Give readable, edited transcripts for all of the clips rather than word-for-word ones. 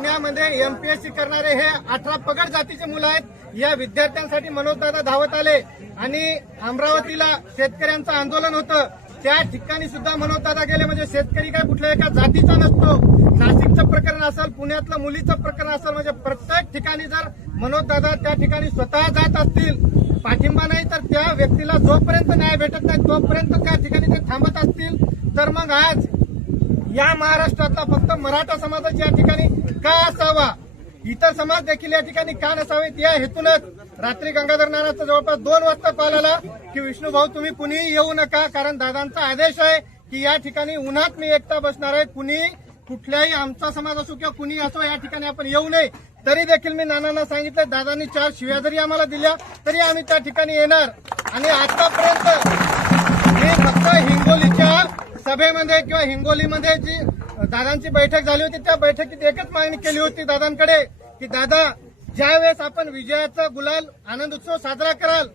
पुण्यामध्ये एमपीएससी करणारे हे 18 पगड जातीचे मुलं आहेत। या विद्यार्थ्यांसाठी मनोजदादा धावत आले आणि अमरावतीला शेतकऱ्यांचं आंदोलन होतं, त्या ठिकाणी सुद्धा मनोजदादा गेले। म्हणजे शेतकरी काय कुठल्या एका जातीचा नसतो। नाशिकचं प्रकरण असेल, पुण्यातलं मुलीचं प्रकरण असेल, म्हणजे प्रत्येक ठिकाणी जर मनोजदादा त्या ठिकाणी स्वतः जात असतील, पाठिंबा नाही तर त्या व्यक्तीला जोपर्यंत न्याय भेटत नाही तोपर्यंत त्या ठिकाणी ते थांबत असतील, तर मग आज या महाराष्ट्रातला फक्त मराठा समाजाच या ठिकाणी का असावा, इतर समाज देखील या ठिकाणी का नसावेत, या हेतूनच रात्री गंगाधर नानाचा जवळपास 2 वाजता कॉल आला की विष्णू भाऊ तुम्ही कुणीही येऊ नका, कारण दादांचा आदेश आहे की या ठिकाणी उन्हात मी एकटा बसणार आहे, कुणी कुठल्याही आमचा समाज असो किंवा कुणी असो या ठिकाणी आपण येऊ नये। तरी देखील मी नानांना सांगितलं, दादांनी 4 शिव्या जरी आम्हाला दिल्या तरी आम्ही त्या ठिकाणी येणार। आणि आतापर्यंत मी फक्त हिंगोलीच्या सभेमध्ये किंवा हिंगोलीमध्ये जी दादांची बैठक झाली होती त्या बैठकीत एकच मागणी केली होती दादांकडे की दादा ज्यावेळेस आपण विजयाचा गुलाल आनंद उत्सव साजरा कराल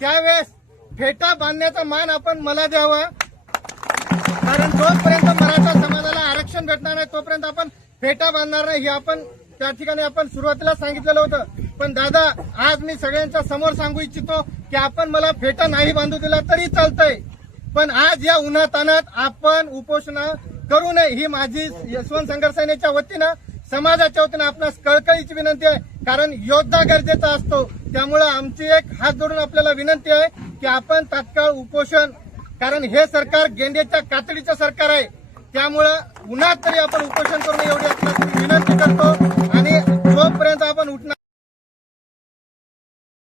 त्यावेळेस फेटा बांधण्याचा मान आपण मला द्यावा, कारण जोपर्यंत मराठा समाजाला आरक्षण भेटणार नाही तोपर्यंत आपण फेटा बांधणार नाही, हे आपण त्या ठिकाणी आपण सुरुवातीला सांगितलेलं होतं। पण दादा आज मी सगळ्यांच्या समोर सांगू इच्छितो की आपण मला फेटा नाही बांधू दिला तरी चालतंय, पण आज या उन्हातानात आपण उपोषण करू नये ही माझी यशवंत संघर्ष सेनेच्या वतीनं समाजाच्या वतीनं आपणास कळकळीची विनंती आहे, कारण योद्धा गरजेचा असतो। त्यामुळे आमची एक हात जोडून आपल्याला विनंती आहे की आपण तात्काळ उपोषण, कारण हे सरकार गेंड्याच्या कातडीचं सरकार आहे, त्यामुळं उन्हात तरी आपण उपोषण करू नये एवढी आपल्याला विनंती करतो। आणि जोपर्यंत आपण उठणार